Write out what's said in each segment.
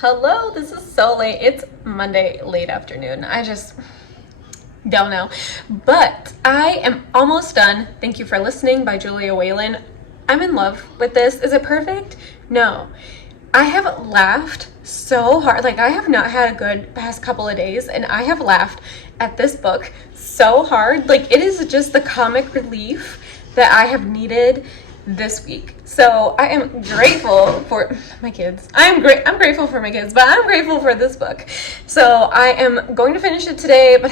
Hello, this is so late. It's Monday late afternoon. I just don't know. But I am almost done. Thank You for Listening by Julia Whalen. I'm in love with this. Is it perfect? No. I have laughed so hard. Like, I have not had a good past couple of days, and I have laughed at this book so hard. Like, it is just the comic relief that I have needed this week. So I am grateful for my kids. I'm grateful for my kids, but I'm grateful for this book. So I am going to finish it today, but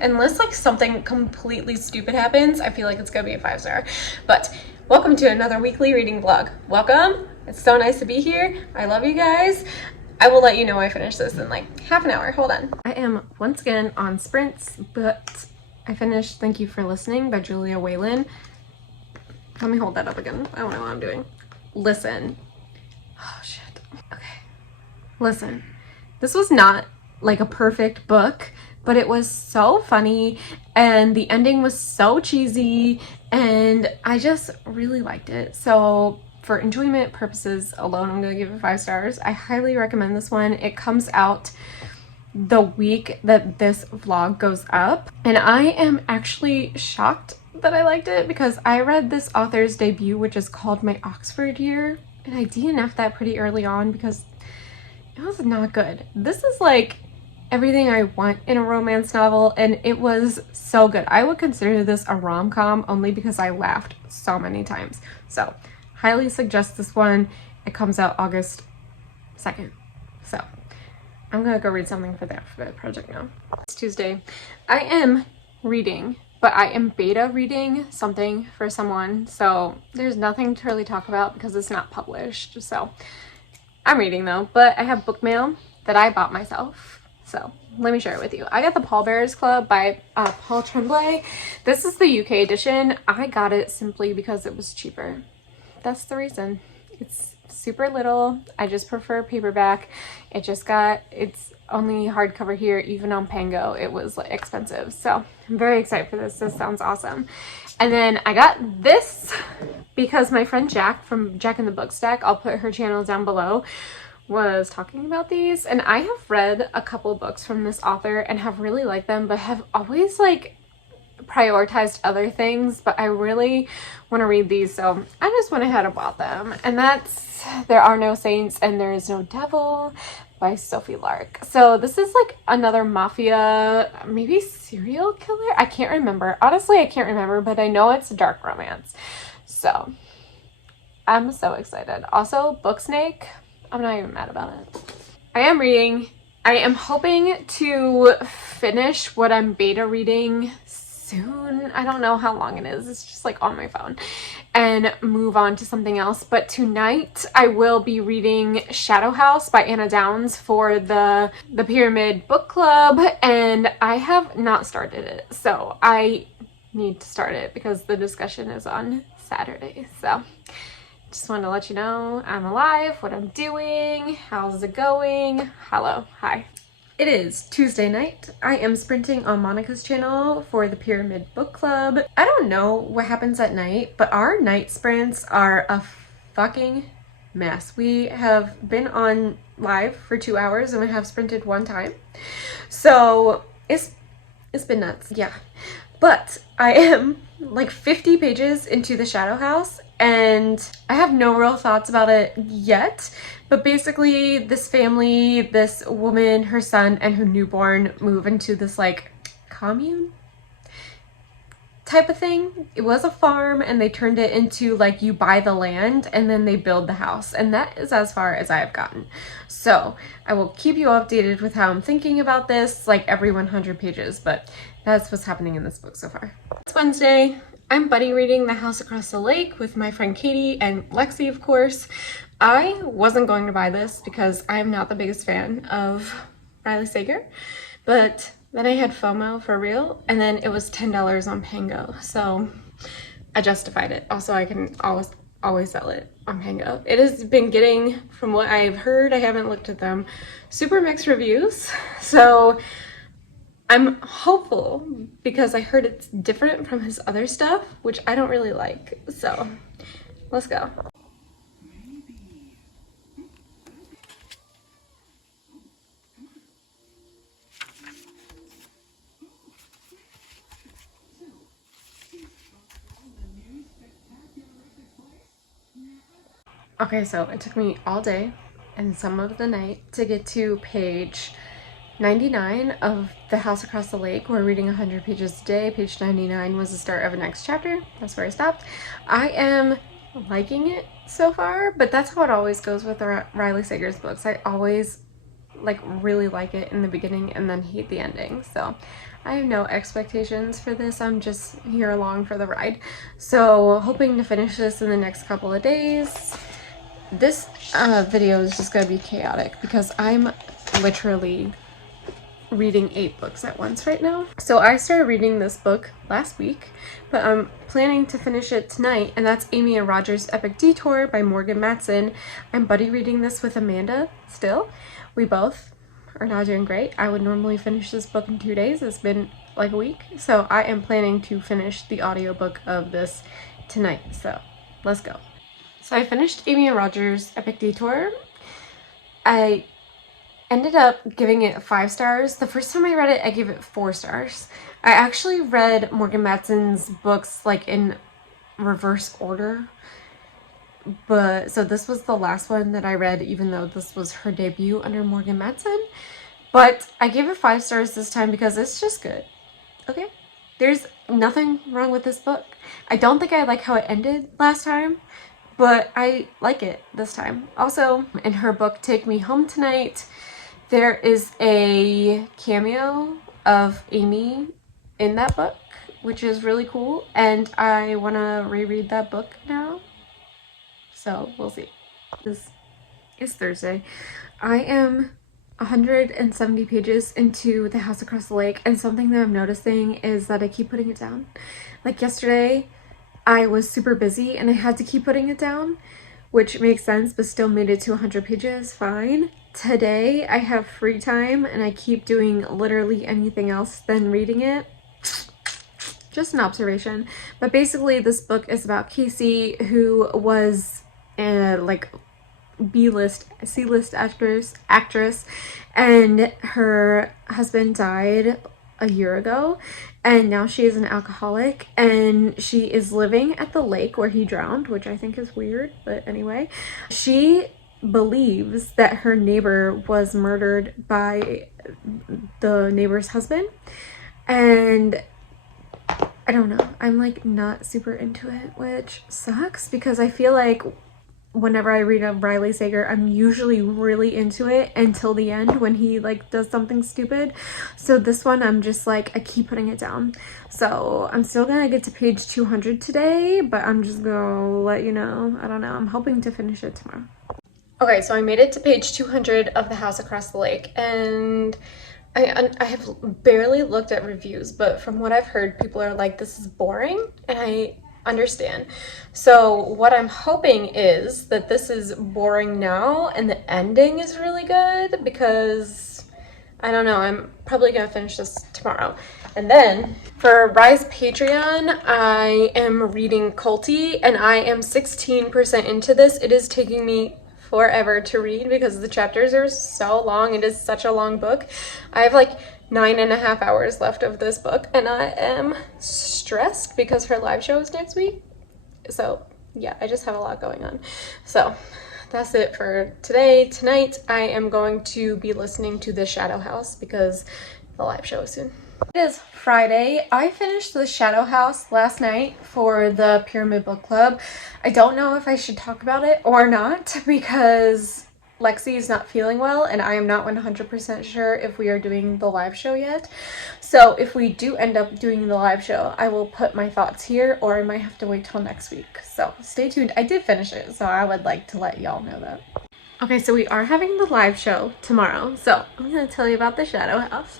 unless like something completely stupid happens, I feel like it's gonna be a 5-star. But welcome to another weekly reading vlog. Welcome. It's so nice to be here. I love you guys. I will let you know I finish this in like half an hour. Hold on. I am once again on sprints, but I finished Thank You for Listening by Julia Whalen. Let me hold that up again. I don't know what I'm doing. Listen. Oh, shit. Okay. Listen. This was not like a perfect book, but it was so funny and the ending was so cheesy and I just really liked it. So for enjoyment purposes alone, I'm going to give it 5 stars. I highly recommend this one. It comes out the week that this vlog goes up, and I am actually shocked that I liked it because I read this author's debut, which is called My Oxford Year, and I DNF'd that pretty early on because it was not good. This is like everything I want in a romance novel, and it was so good. I would consider this a rom-com only because I laughed so many times. So highly suggest this one. It comes out August 2nd. So I'm gonna go read something for the alphabet project now. It's Tuesday. I am reading, but I am beta reading something for someone, so there's nothing to really talk about because it's not published. So I'm reading though, but I have book mail that I bought myself, so let me share it with you. I got the Pallbearers Club by Paul Tremblay. This is the UK edition. I got it simply because it was cheaper. That's the reason. It's super little. I just prefer paperback. It's only hardcover here. Even on Pango it was like expensive, so I'm very excited for this. This sounds awesome. And then I got this because my friend Jack from Jack in the Book Stack, I'll put her channel down below, was talking about these, and I have read a couple books from this author and have really liked them, but have always like prioritized other things. But I really want to read these, so I just went ahead and bought them. And that's There Are No Saints and There Is No Devil by Sophie Lark. So this is like another mafia, maybe serial killer? I can't remember. Honestly, I can't remember, but I know it's a dark romance. So I'm so excited. Also, Booksnake. I'm not even mad about it. I am reading. I am hoping to finish what I'm beta reading soon. I don't know how long it is. It's just like on my phone, and move on to something else. But tonight I will be reading Shadow House by Anna Downs for the Pyramid Book Club, and I have not started it, so I need to start it because the discussion is on Saturday. So just wanted to let you know I'm alive, what I'm doing, how's it going. Hello, hi. It is Tuesday night. I am sprinting on Monica's channel for the Pyramid Book Club. I don't know what happens at night, but our night sprints are a fucking mess. We have been on live for 2 hours and we have sprinted 1 time. So it's been nuts, yeah. But I am like 50 pages into the Shadow House and I have no real thoughts about it yet. But basically this family, this woman, her son, and her newborn move into this like commune type of thing. It was a farm and they turned it into like you buy the land and then they build the house, and that is as far as I have gotten. So I will keep you updated with how I'm thinking about this like every 100 pages, but that's what's happening in this book so far. It's Wednesday. I'm buddy reading The House Across the Lake with my friend Katie and Lexi, of course. I wasn't going to buy this because I'm not the biggest fan of Riley Sager, but then I had FOMO for real, and then it was $10 on Pango, so I justified it. Also, I can always sell it on Pango. It has been getting, from what I've heard, I haven't looked at them, super mixed reviews, so I'm hopeful because I heard it's different from his other stuff, which I don't really like, so let's go. Okay, so it took me all day and some of the night to get to page 99 of The House Across the Lake. We're reading 100 pages a day. Page 99 was the start of the next chapter. That's where I stopped. I am liking it so far, but that's how it always goes with Riley Sager's books. I always really like it in the beginning and then hate the ending. So I have no expectations for this. I'm just here along for the ride. So hoping to finish this in the next couple of days. This video is just going to be chaotic because I'm literally reading 8 books at once right now. So I started reading this book last week, but I'm planning to finish it tonight, and that's Amy and Roger's Epic Detour by Morgan Matson. I'm buddy reading this with Amanda still. We both are not doing great. I would normally finish this book in 2 days. It's been like a week. So I am planning to finish the audiobook of this tonight. So let's go. So I finished Amy and Roger's Epic Detour. I ended up giving it 5 stars. The first time I read it, I gave it 4 stars. I actually read Morgan Matson's books like in reverse order. But so this was the last one that I read, even though this was her debut under Morgan Matson. But I gave it 5 stars this time because it's just good. Okay? There's nothing wrong with this book. I don't think I like how it ended last time, but I like it this time. Also, in her book, Take Me Home Tonight, there is a cameo of Amy in that book, which is really cool, and I want to reread that book now. So we'll see. This is Thursday. I am 170 pages into The House Across the Lake, and something that I'm noticing is that I keep putting it down. Like yesterday, I was super busy and I had to keep putting it down, which makes sense, but still made it to 100 pages, fine. Today, I have free time and I keep doing literally anything else than reading it. Just an observation. But basically, this book is about Casey, who was a B-list, C-list actress, and her husband died a year ago, and now she is an alcoholic, and she is living at the lake where he drowned, which I think is weird, but anyway. She believes that her neighbor was murdered by the neighbor's husband, and I don't know, I'm like not super into it, which sucks because I feel like whenever I read a Riley Sager, I'm usually really into it until the end when he like does something stupid. So this one, I'm just like, I keep putting it down. So I'm still gonna get to page 200 today, but I'm just gonna let you know. I don't know. I'm hoping to finish it tomorrow. Okay, so I made it to page 200 of The House Across the Lake, and I have barely looked at reviews, but from what I've heard, people are like, this is boring, and I understand. So what I'm hoping is that this is boring now and the ending is really good, because I don't know, I'm probably gonna finish this tomorrow. And then for Rise Patreon, I am reading Culty, and I am 16% into this. It is taking me forever to read because the chapters are so long. It is such a long book. I have like 9.5 hours left of this book, and I am stressed because her live show is next week. So yeah, I just have a lot going on. So that's it for today. Tonight I am going to be listening to The Shadow House because the live show is soon. It is Friday. I finished The Shadow House last night for the Pyramid Book Club. I don't know if I should talk about it or not because Lexi is not feeling well, and I am not 100% sure if we are doing the live show yet. So if we do end up doing the live show, I will put my thoughts here, or I might have to wait till next week. So stay tuned. I did finish it, so I would like to let y'all know that. Okay, so we are having the live show tomorrow. So I'm going to tell you about The Shadow House.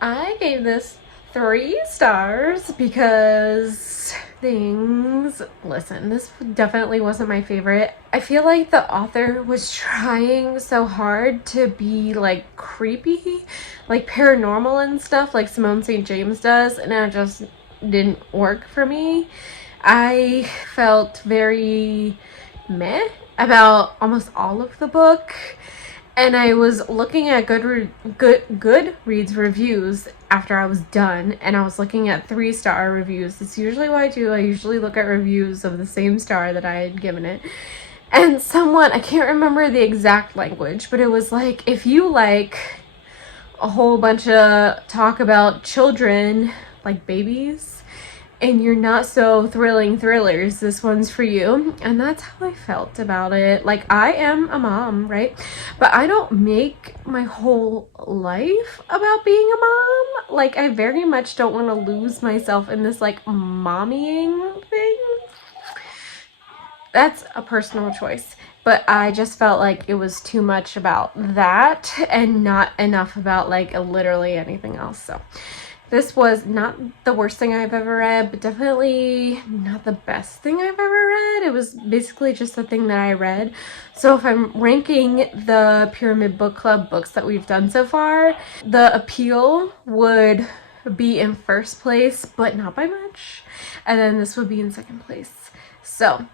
I gave this 3 stars because listen, this definitely wasn't my favorite. I feel like the author was trying so hard to be like creepy, like paranormal and stuff like Simone St. James does, and it just didn't work for me. I felt very meh about almost all of the book. And I was looking at Goodreads reviews after I was done, and I was looking at 3-star reviews. That's usually what I do. I usually look at reviews of the same star that I had given it. And someone, I can't remember the exact language, but it was like, if you like a whole bunch of talk about children, like babies, and you're not so thrilling thrillers, this one's for you. And that's how I felt about it. Like, I am a mom, right? But I don't make my whole life about being a mom. Like, I very much don't want to lose myself in this, like, mommying thing. That's a personal choice. But I just felt like it was too much about that and not enough about, like, literally anything else. So this was not the worst thing I've ever read, but definitely not the best thing I've ever read. It was basically just the thing that I read. So if I'm ranking the Pyramid Book Club books that we've done so far, The Appeal would be in first place, but not by much. And then this would be in second place. So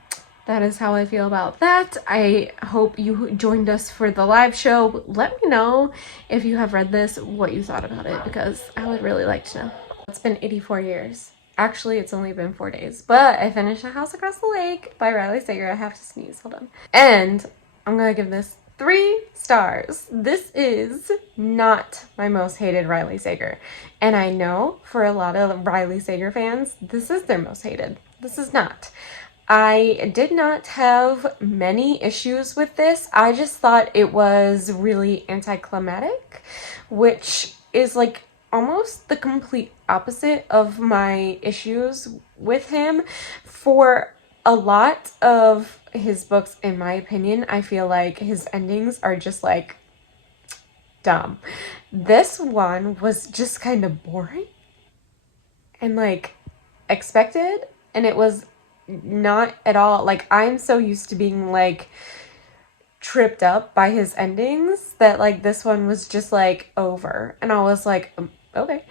that is how I feel about that. I hope you joined us for the live show. Let me know if you have read this, what you thought about it, because I would really like to know. It's been 84 years. Actually, it's only been 4 days, but I finished A House Across the Lake by Riley Sager. I have to sneeze, hold on. And I'm gonna give this 3 stars. This is not my most hated Riley Sager. And I know for a lot of Riley Sager fans, this is their most hated. This is not. I did not have many issues with this. I just thought it was really anticlimactic, which is like almost the complete opposite of my issues with him. For a lot of his books, in my opinion, I feel like his endings are just like dumb. This one was just kind of boring and like expected, and it was not at all. Like, I'm so used to being like tripped up by his endings that like this one was just like over, and I was like, okay.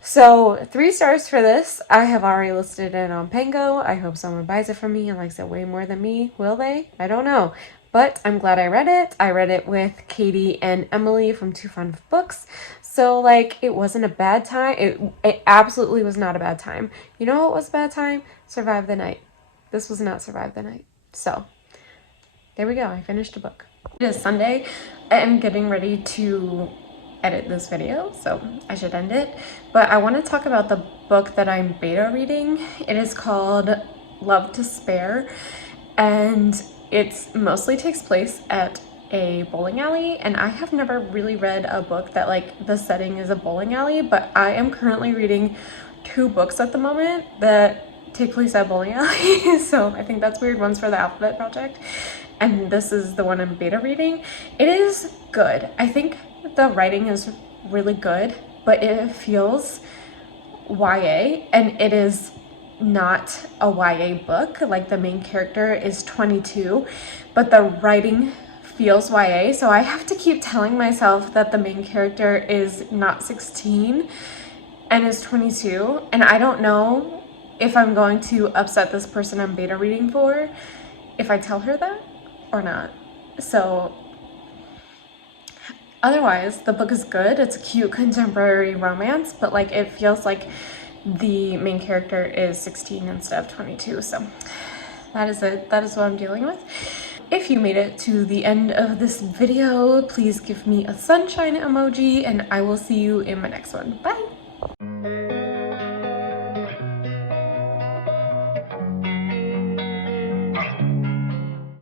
So 3 stars for this. I have already listed it on Pango. I hope someone buys it from me and likes it way more than me. Will they? I don't know, but I'm glad I read it. I read it with Katie and Emily from Too Fond of Books. So like, it wasn't a bad time. It absolutely was not a bad time. You know what was a bad time? Survive the Night. This was not Survive the Night. So there we go. I finished a book. It is Sunday. I am getting ready to edit this video, so I should end it. But I want to talk about the book that I'm beta reading. It is called Love to Spare, and it mostly takes place at a bowling alley. And I have never really read a book that like the setting is a bowling alley, but I am currently reading 2 books at the moment that take place at bowling alley. So I think that's weird. One's for the Alphabet Project, and this is the one I'm beta reading. It is good. I think the writing is really good, but it feels YA, and it is not a YA book. Like, the main character is 22, but the writing feels YA, so I have to keep telling myself that the main character is not 16 and is 22, and I don't know if I'm going to upset this person I'm beta reading for if I tell her that or not. So otherwise, the book is good. It's a cute contemporary romance, but like, it feels like the main character is 16 instead of 22. So that is it. That is what I'm dealing with. If you made it to the end of this video, please give me a sunshine emoji, and I will see you in my next one. Bye!